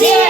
Yeah.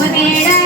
ഒരു വേള